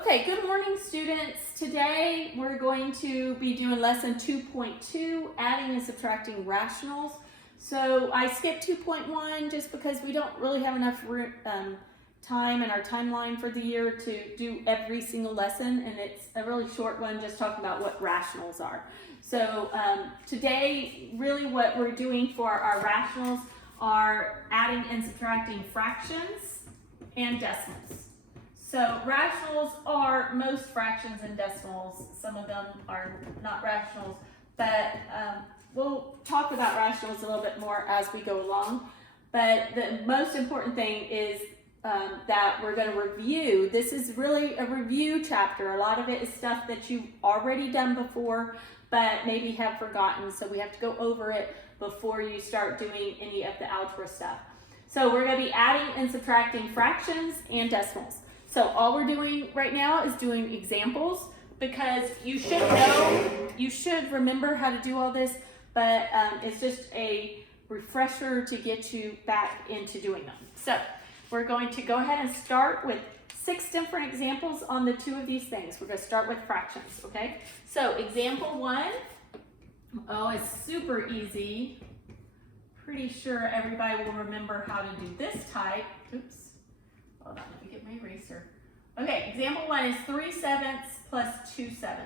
Okay, good morning students. Today we're going to be doing lesson 2.2, adding and subtracting rationals. So I skipped 2.1 just because we don't really have enough time in our timeline for the year to do every single lesson, and it's a really short one just talking about what rationals are. So today really what we're doing for our rationals are adding and subtracting fractions and decimals. So rationals are most fractions and decimals. Some of them are not rationals, but we'll talk about rationals a little bit more as we go along. But the most important thing is that we're going to review. This is really a review chapter. A lot of it is stuff that you've already done before, but maybe have forgotten. So we have to go over it before you start doing any of the algebra stuff. So we're going to be adding and subtracting fractions and decimals. So all we're doing right now is doing examples, because you should know, you should remember how to do all this, but it's just a refresher to get you back into doing them. So we're going to go ahead and start with 6 different examples on the 2 of these things. We're going to start with fractions, okay? So example 1, it's super easy. Pretty sure everybody will remember how to do this type. Oops. Hold on, let me get my eraser. Okay, example 1 is 3/7 plus 2/7.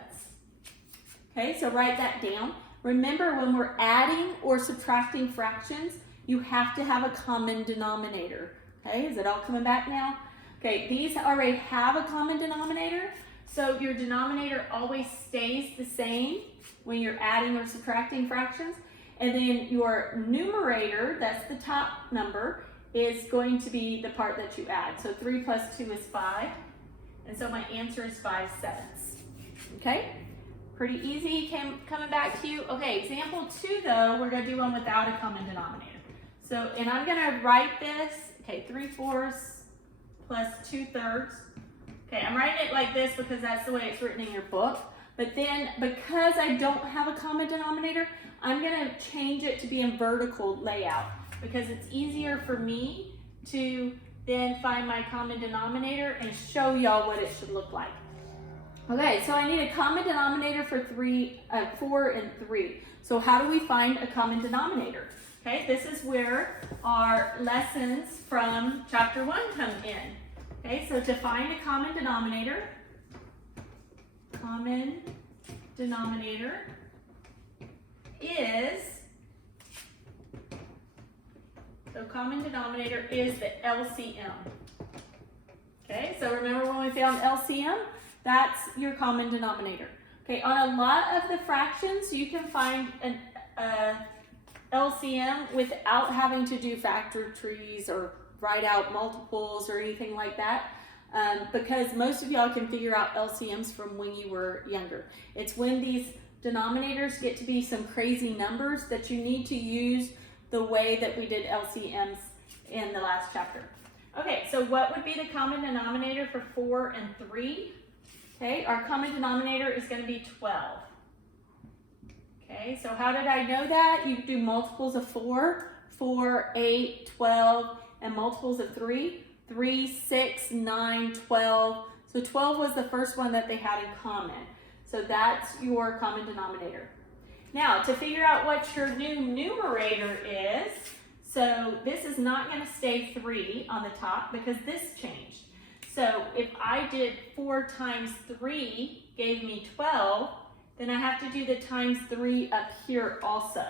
Okay, so write that down. Remember, when we're adding or subtracting fractions, you have to have a common denominator. Okay, is it all coming back now? Okay, these already have a common denominator, so your denominator always stays the same when you're adding or subtracting fractions. And then your numerator, that's the top number, is going to be the part that you add. So 3 plus 2 is 5. And so my answer is 5/7. Okay? Pretty easy coming back to you. Okay, example 2 though, we're gonna do one without a common denominator. So, and I'm gonna write this, okay, 3/4 plus 2/3. Okay, I'm writing it like this because that's the way it's written in your book. But then, because I don't have a common denominator, I'm gonna change it to be in vertical layout, because it's easier for me to then find my common denominator and show y'all what it should look like. Okay, so I need a common denominator for 4 and 3. So how do we find a common denominator? Okay, this is where our lessons from chapter 1 come in. Okay, so to find a common denominator is the LCM. Okay, so remember when we found LCM? That's your common denominator. Okay, on a lot of the fractions, you can find an LCM without having to do factor trees or write out multiples or anything like that. Because most of y'all can figure out LCMs from when you were younger. It's when these denominators get to be some crazy numbers that you need to use the way that we did LCMs in the last chapter. Okay, so what would be the common denominator for 4 and 3? Okay, our common denominator is going to be 12. Okay, so how did I know that? You do multiples of 4, 4, 8, 12, and multiples of 3. 3, 6, 9, 12. So 12 was the first one that they had in common. So that's your common denominator. Now, to figure out what your new numerator is, so this is not going to stay 3 on the top because this changed. So if I did 4 times 3 gave me 12, then I have to do the times 3 up here also.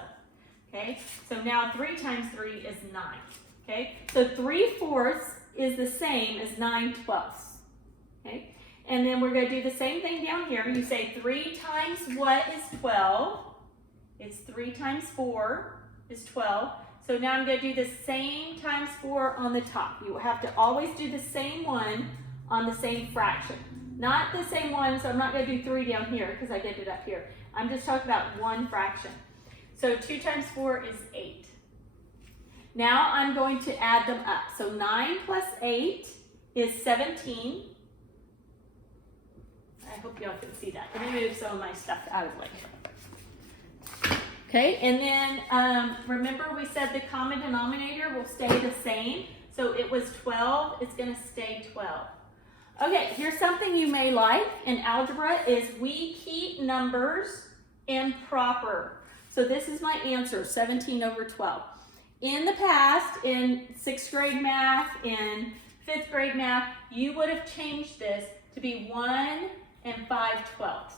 Okay, so now 3 times 3 is 9. Okay, so 3/4 is the same as 9/12. Okay, and then we're going to do the same thing down here. You say 3 times what is 12? It's 3 times 4 is 12. So now I'm going to do the same times 4 on the top. You have to always do the same one on the same fraction. Not the same one, so I'm not going to do 3 down here because I did it up here. I'm just talking about one fraction. So 2 times 4 is 8. Now I'm going to add them up. So 9 plus 8 is 17. I hope y'all can see that. Let me move some of my stuff out of the way. Okay, and then remember we said the common denominator will stay the same. So it was 12, it's going to stay 12. Okay, here's something you may like in algebra is we keep numbers improper. So this is my answer, 17/12. In the past, in 6th grade math, in 5th grade math, you would have changed this to be 1 5/12,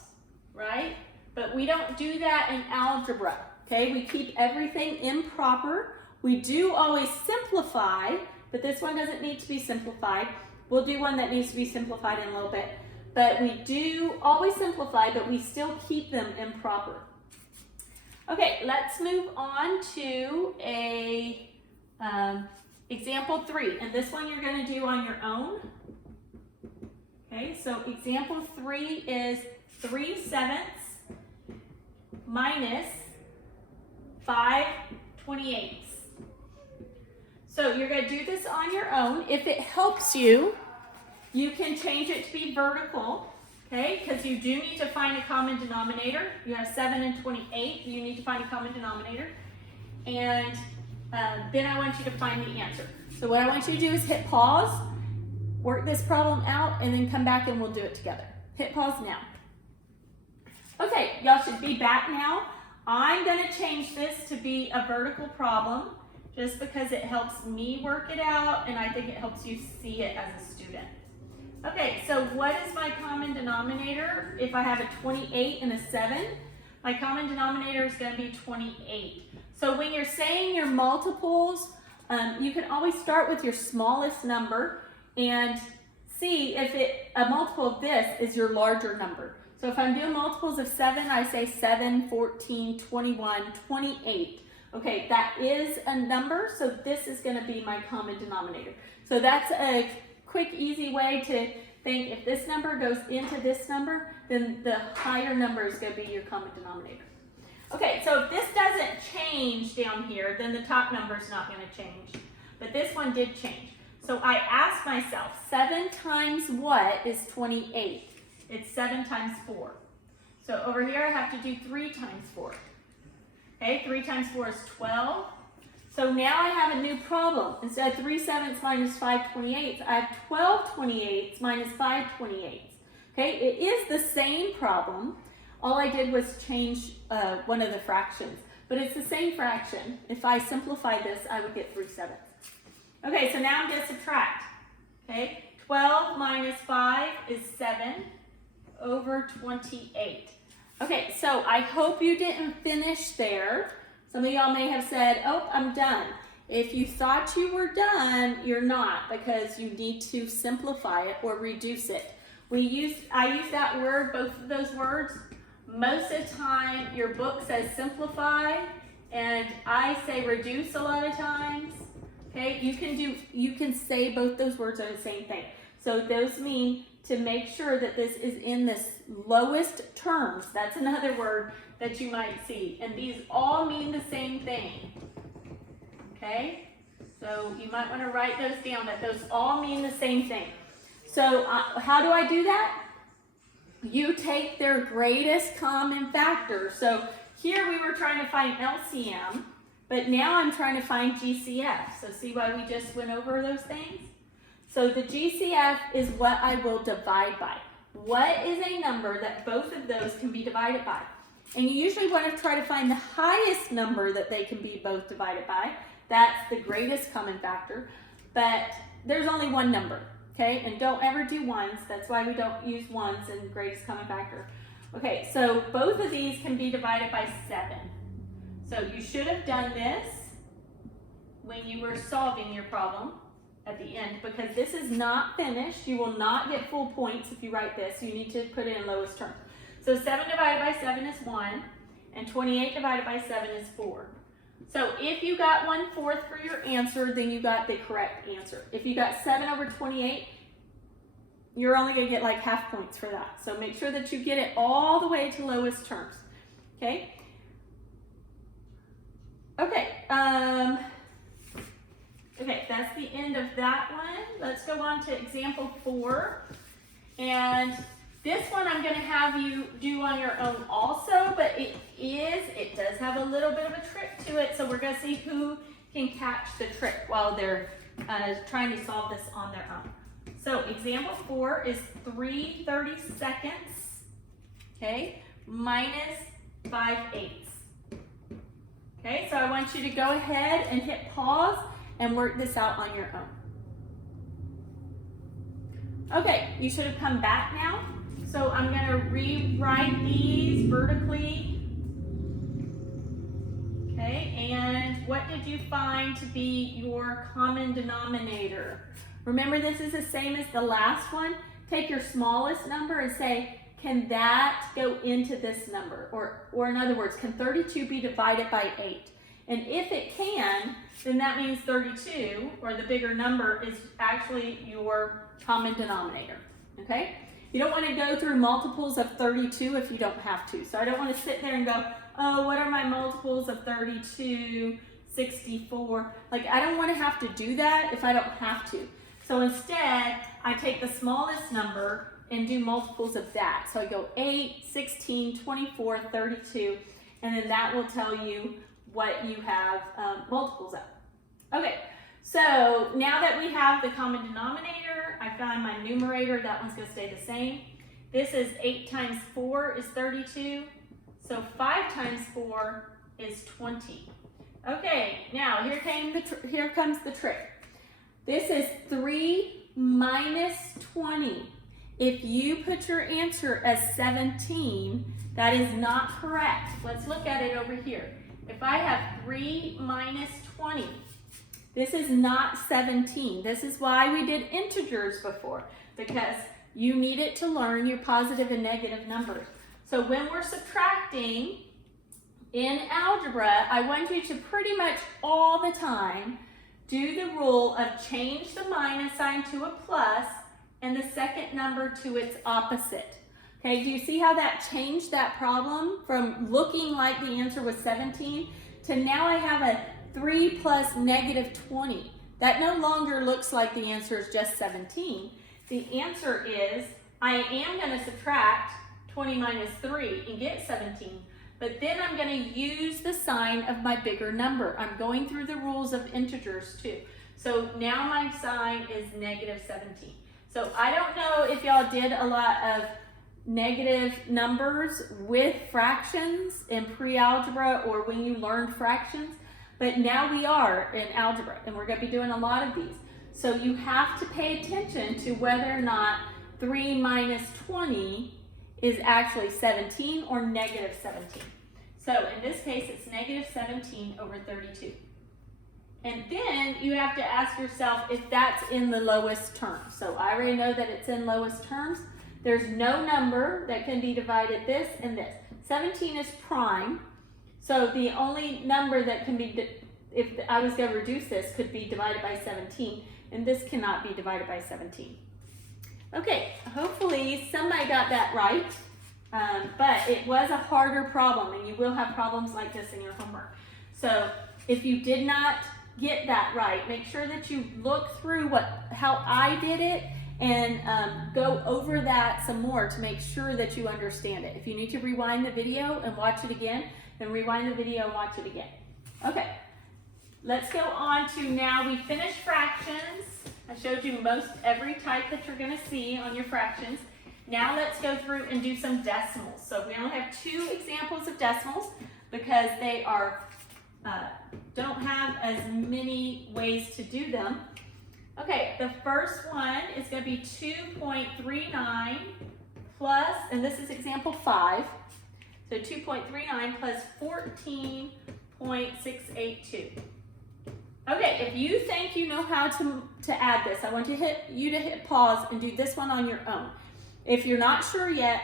right? But we don't do that in algebra, okay? We keep everything improper. We do always simplify, but this one doesn't need to be simplified. We'll do one that needs to be simplified in a little bit. But we do always simplify, but we still keep them improper. Okay, let's move on to example 3. And this one you're going to do on your own. Okay, so example 3 is 3/7 minus 5/28. So you're going to do this on your own. If it helps you, you can change it to be vertical, okay? Because you do need to find a common denominator. You have 7 and 28. You need to find a common denominator. And then I want you to find the answer. So what I want you to do is hit pause, work this problem out, and then come back and we'll do it together. Hit pause now. Okay, y'all should be back now. I'm going to change this to be a vertical problem, just because it helps me work it out, and I think it helps you see it as a student. Okay, so what is my common denominator? If I have a 28 and a 7, my common denominator is going to be 28. So when you're saying your multiples, you can always start with your smallest number and see if a multiple of this is your larger number. So if I'm doing multiples of 7, I say 7, 14, 21, 28. Okay, that is a number, so this is going to be my common denominator. So that's a quick, easy way to think if this number goes into this number, then the higher number is going to be your common denominator. Okay, so if this doesn't change down here, then the top number is not going to change. But this one did change. So I asked myself, 7 times what is 28? It's 7 times 4. So over here I have to do 3 times 4. Okay, 3 times 4 is 12. So now I have a new problem. Instead of 3/7 minus 5/28, I have 12/28 minus 5/28. Okay, it is the same problem. All I did was change one of the fractions, but it's the same fraction. If I simplify this, I would get 3/7. Okay, so now I'm going to subtract. Okay, 12 minus 5 is 7/28. Okay, so I hope you didn't finish there. Some of y'all may have said, oh, I'm done. If you thought you were done, you're not, because you need to simplify it or reduce it. I use that word, both of those words. Most of the time, your book says simplify, and I say reduce a lot of times. Okay, you can say both those words are the same thing. So those mean to make sure that this is in this lowest terms. That's another word that you might see. And these all mean the same thing. Okay? So you might want to write those down, that those all mean the same thing. So how do I do that? You take their greatest common factor. So here we were trying to find LCM, but now I'm trying to find GCF. So see why we just went over those things? So the GCF is what I will divide by. What is a number that both of those can be divided by? And you usually want to try to find the highest number that they can be both divided by. That's the greatest common factor. But there's only one number, okay? And don't ever do ones. That's why we don't use ones in greatest common factor. Okay, so both of these can be divided by 7. So you should have done this when you were solving your problem at the end, because this is not finished. You will not get full points if you write this. You need to put it in lowest terms. So 7 divided by 7 is 1, and 28 divided by 7 is 4. So if you got 1/4 for your answer, then you got the correct answer. If you got 7/28, you're only going to get like half points for that. So make sure that you get it all the way to lowest terms. Okay? Okay. Okay, that's the end of that one. Let's go on to example 4. And this one I'm going to have you do on your own also, but it does have a little bit of a trick to it, so we're going to see who can catch the trick while they're trying to solve this on their own. So example 4 is 3/32, okay, minus 5/8. Okay, so I want you to go ahead and hit pause and work this out on your own. Okay, you should have come back now. So I'm going to rewrite these vertically. Okay, and what did you find to be your common denominator? Remember, this is the same as the last one. Take your smallest number and say, can that go into this number? Or in other words, can 32 be divided by 8? And if it can, then that means 32, or the bigger number, is actually your common denominator, okay? You don't want to go through multiples of 32 if you don't have to. So I don't want to sit there and go, oh, what are my multiples of 32, 64? Like, I don't want to have to do that if I don't have to. So instead, I take the smallest number and do multiples of that. So I go 8, 16, 24, 32, and then that will tell you what you have multiples of. Okay, so now that we have the common denominator, I found my numerator, that one's gonna stay the same. This is 8 times 4 is 32, so 5 times 4 is 20. Okay, now here comes the trick. This is 3 minus 20. If you put your answer as 17, that is not correct. Let's look at it over here. If I have 3 minus 20, this is not 17. This is why we did integers before, because you needed to learn your positive and negative numbers. So when we're subtracting in algebra, I want you to pretty much all the time do the rule of change the minus sign to a plus and the second number to its opposite. Okay, do you see how that changed that problem from looking like the answer was 17 to now I have a 3 plus negative 20? That no longer looks like the answer is just 17. The answer is I am going to subtract 20 minus 3 and get 17. But then I'm going to use the sign of my bigger number. I'm going through the rules of integers too. So now my sign is negative 17. So I don't know if y'all did a lot of negative numbers with fractions in pre-algebra or when you learned fractions, but now we are in algebra and we're going to be doing a lot of these. So you have to pay attention to whether or not 3 minus 20 is actually 17 or negative 17. So in this case, it's negative 17 over 32. And then you have to ask yourself if that's in the lowest term. So I already know that it's in lowest terms. There's no number that can be divided this and this. 17 is prime. So the only number that can be, if I was going to reduce this, could be divided by 17. And this cannot be divided by 17. Okay, hopefully somebody got that right. But it was a harder problem, and you will have problems like this in your homework. So if you did not get that right, make sure that you look through how I did it and go over that some more to make sure that you understand it. If you need to rewind the video and watch it again, then rewind the video and watch it again. Okay, let's go on to now we finished fractions. I showed you most every type that you're going to see on your fractions. Now let's go through and do some decimals. So we only have 2 examples of decimals because they are don't have as many ways to do them. Okay, the first one is going to be 2.39 plus, and this is example 5, so 2.39 plus 14.682. Okay, if you think you know how to add this, I want you to hit pause and do this one on your own. If you're not sure yet,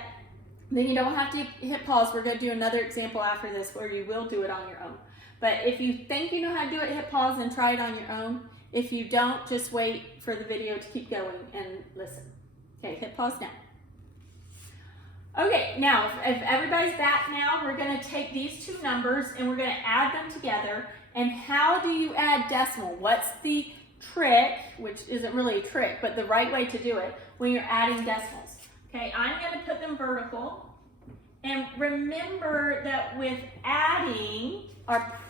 then you don't have to hit pause. We're going to do another example after this where you will do it on your own. But if you think you know how to do it, hit pause and try it on your own. If you don't, just wait for the video to keep going and listen. Okay, hit pause now. Okay, now if everybody's back now, we're going to take these 2 numbers and we're going to add them together. And how do you add decimal? What's the trick, which isn't really a trick, but the right way to do it when you're adding decimals? Okay, I'm going to put them vertical. And remember that with adding, our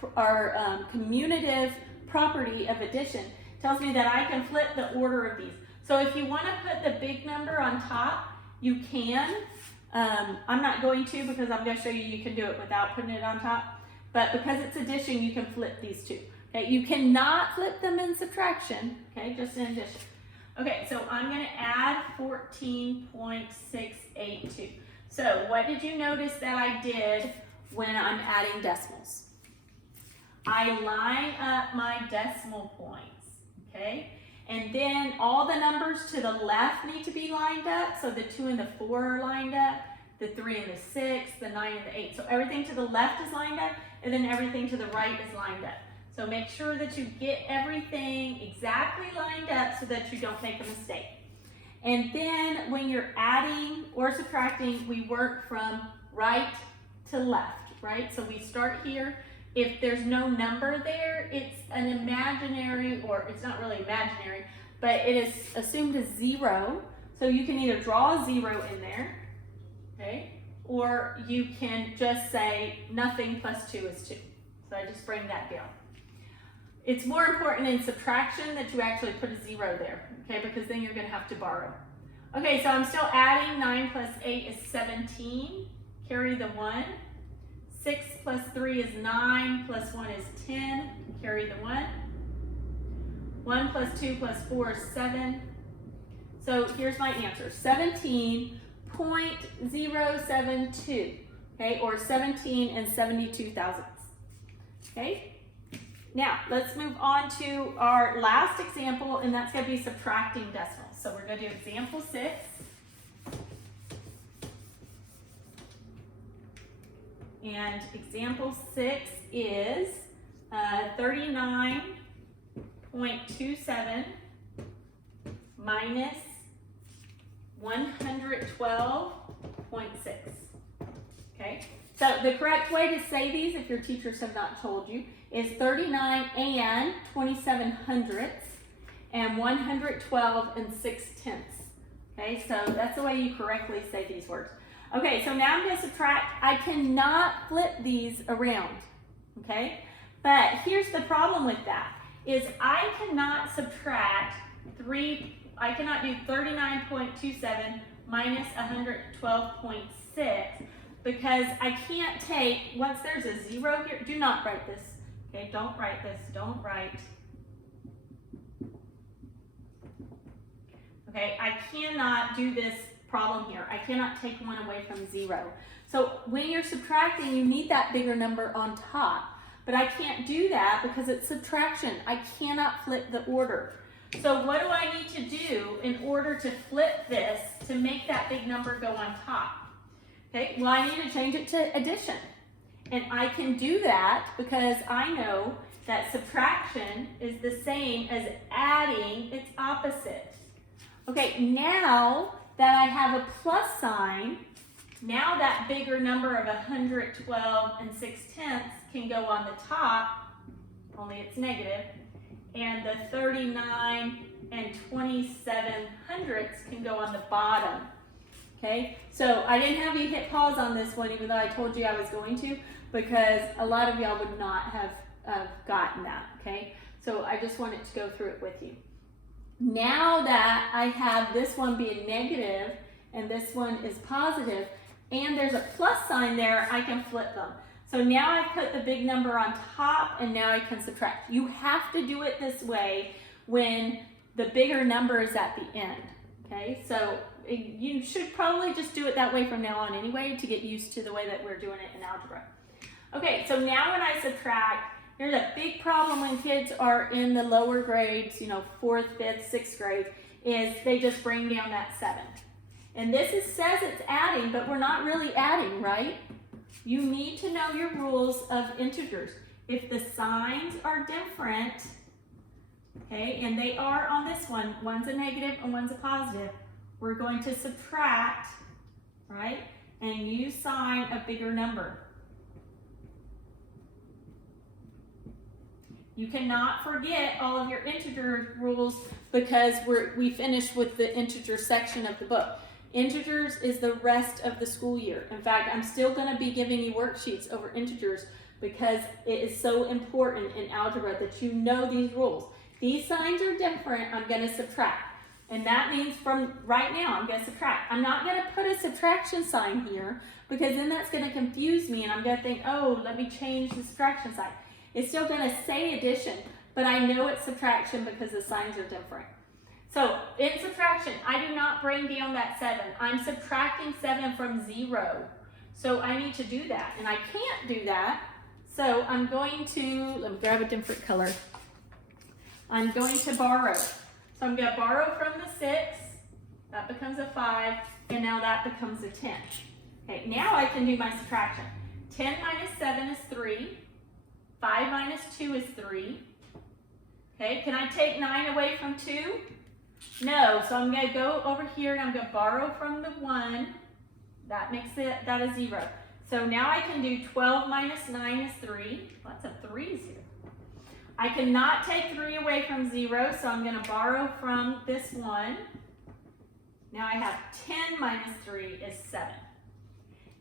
commutative property of addition tells me that I can flip the order of these. So So if you want to put the big number on top, you can. I'm not going to because I'm going to show you can do it without putting it on top. But because it's addition, you can flip these two. Okay, you cannot flip them in subtraction. Okay, just in addition. Okay, so I'm going to add 14.682. So what did you notice that I did when I'm adding decimals? I line up my decimal points, okay? And then all the numbers to the left need to be lined up. So the 2 and the 4 are lined up, the 3 and the 6, the 9 and the 8. So everything to the left is lined up, and then everything to the right is lined up. So make sure that you get everything exactly lined up so that you don't make a mistake. And then when you're adding or subtracting, we work from right to left, right? So we start here. If there's no number there, it's an imaginary, or it's not really imaginary, but it is assumed as 0. So you can either draw a 0 in there, okay? Or you can just say nothing plus 2 is 2. So I just bring that down. It's more important in subtraction that you actually put a 0 there, okay? Because then you're gonna have to borrow. Okay, so I'm still adding. 9 plus 8 is 17. Carry the 1. 6 plus 3 is 9, plus 1 is 10. Carry the 1. 1 plus 2 plus 4 is 7. So here's my answer, 17.072, okay? Or 17 and 72 thousandths, okay? Now, let's move on to our last example, and that's going to be subtracting decimals. So we're going to do example 6. And example 6 is 39.27 minus 112.6. Okay? So the correct way to say these, if your teachers have not told you, is 39 and 27 hundredths and 112 and 6 tenths. Okay, so that's the way you correctly say these words. Okay, so now I'm going to subtract. I cannot flip these around, okay? But here's the problem with that, is I cannot subtract I cannot do 39.27 minus 112.6 because I can't take, once there's a 0 here, do not write this. Okay, don't write this, don't write. Okay, I cannot do this problem here. I cannot take 1 away from 0. So when you're subtracting, you need that bigger number on top. But I can't do that because it's subtraction. I cannot flip the order. So what do I need to do in order to flip this to make that big number go on top? Okay, well, I need to change it to addition. And I can do that because I know that subtraction is the same as adding its opposite. Okay, now that I have a plus sign, now that bigger number of 112 and 6 tenths can go on the top, only it's negative, and the 39 and 27 hundredths can go on the bottom. Okay, so I didn't have you hit pause on this one, even though I told you I was going to, because a lot of y'all would not have gotten that, okay? So I just wanted to go through it with you. Now that I have this one being negative and this one is positive, and there's a plus sign there, I can flip them. So now I put the big number on top, and now I can subtract. You have to do it this way when the bigger number is at the end, okay? So you should probably just do it that way from now on anyway to get used to the way that we're doing it in algebra. Okay, so now when I subtract, here's a big problem when kids are in the lower grades, 4th, 5th, 6th grade, is they just bring down that 7. And this says it's adding, but we're not really adding, right? You need to know your rules of integers. If the signs are different, okay, and they are on this one, one's a negative and one's a positive, we're going to subtract, right, and you sign a bigger number. You cannot forget all of your integer rules because we finished with the integer section of the book. Integers is the rest of the school year. In fact, I'm still going to be giving you worksheets over integers because it is so important in algebra that you know these rules. These signs are different, I'm going to subtract. And that means from right now, I'm gonna subtract. I'm not gonna put a subtraction sign here because then that's gonna confuse me and I'm gonna think, oh, let me change the subtraction sign. It's still gonna say addition, but I know it's subtraction because the signs are different. So in subtraction, I do not bring down that 7. I'm subtracting 7 from 0. So I need to do that, and I can't do that. So I'm going to, let me grab a different color. I'm going to borrow. So I'm going to borrow from the 6, that becomes a 5, and now that becomes a 10. Okay, now I can do my subtraction. 10 minus 7 is 3. 5 minus 2 is 3. Okay, can I take 9 away from 2? No, so I'm going to go over here and I'm going to borrow from the 1. That makes that a 0. So now I can do 12 minus 9 is 3. Lots of 3's here. I cannot take 3 away from 0, so I'm going to borrow from this 1. Now I have 10 minus 3 is 7.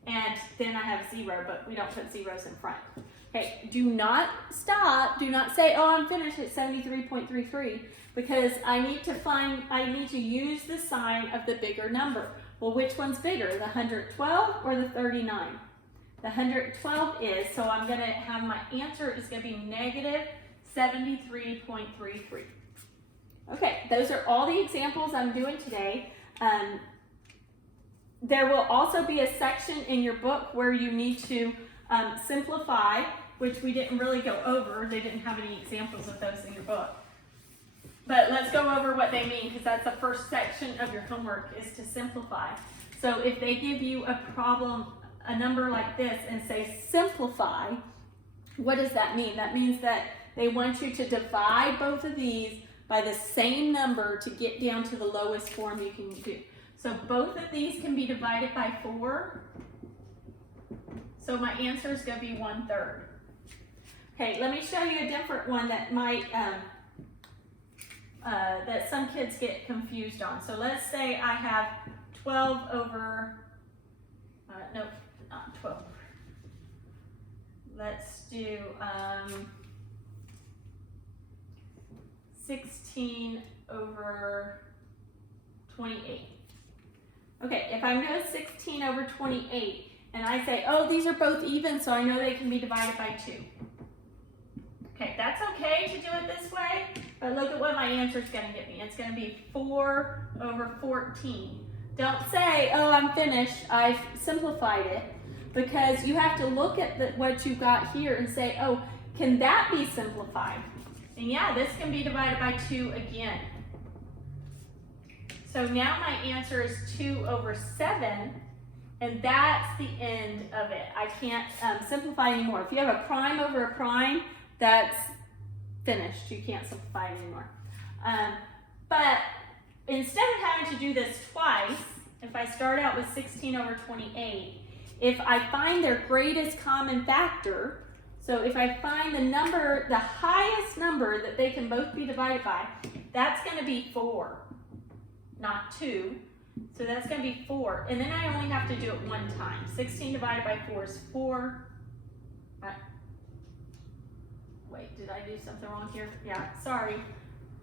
And then I have 0, but we don't put zeros in front. Okay, do not stop. Do not say, oh, I'm finished at 73.33, because I need to use the sign of the bigger number. Well, which one's bigger, the 112 or the 39? The 112 is, so I'm going to have my answer is going to be negative 73.33. Okay, those are all the examples I'm doing today. There will also be a section in your book where you need to simplify, which we didn't really go over. They didn't have any examples of those in your book. But let's go over what they mean, because that's the first section of your homework is to simplify. So if they give you a problem, a number like this, and say simplify, what does that mean? That means that they want you to divide both of these by the same number to get down to the lowest form you can do. So both of these can be divided by 4. So my answer is going to be 1/3. Okay, let me show you a different one that might, that some kids get confused on. So let's say I have 12 over, nope, not 12. Let's do 16 over 28. Okay, if I know 16 over 28, and I say, oh, these are both even, so I know they can be divided by 2. Okay, that's okay to do it this way, but look at what my answer is going to give me. It's going to be 4 over 14. Don't say, oh, I'm finished, I've simplified it, because you have to look at what you got here and say, oh, can that be simplified? And yeah, this can be divided by 2 again. So now my answer is 2 over 7, and that's the end of it. I can't simplify anymore. If you have a prime over a prime, that's finished. You can't simplify it anymore. But instead of having to do this twice, if I start out with 16 over 28, if I find their greatest common factor, so if I find the number, the highest number that they can both be divided by, that's going to be 4, not 2. So that's going to be 4. And then I only have to do it one time. 16 divided by 4 is 4. Wait, did I do something wrong here? Yeah, sorry.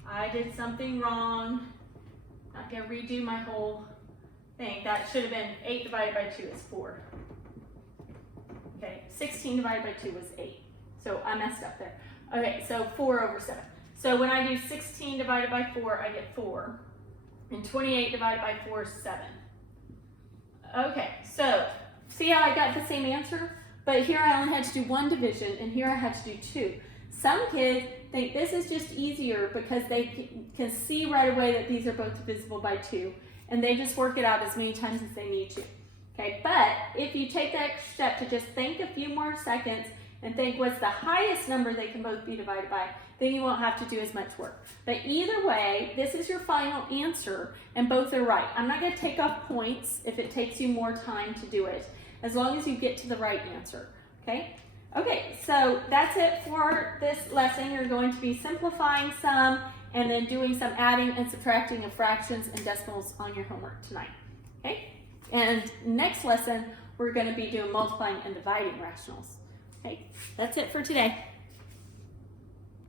I did something wrong. I'm going to redo my whole thing. That should have been 8 divided by 2 is 4. Okay, 16 divided by 2 was 8. So I messed up there. Okay, so 4 over 7. So when I do 16 divided by 4, I get 4. And 28 divided by 4 is 7. Okay, so see how I got the same answer? But here I only had to do 1 division, and here I had to do 2. Some kids think this is just easier because they can see right away that these are both divisible by 2, and they just work it out as many times as they need to. Okay, but if you take that extra step to just think a few more seconds and think what's the highest number they can both be divided by, then you won't have to do as much work. But either way, this is your final answer, and both are right. I'm not going to take off points if it takes you more time to do it, as long as you get to the right answer, okay? Okay, so that's it for this lesson. You're going to be simplifying some and then doing some adding and subtracting of fractions and decimals on your homework tonight, okay? And next lesson, we're going to be doing multiplying and dividing rationals. Okay, that's it for today.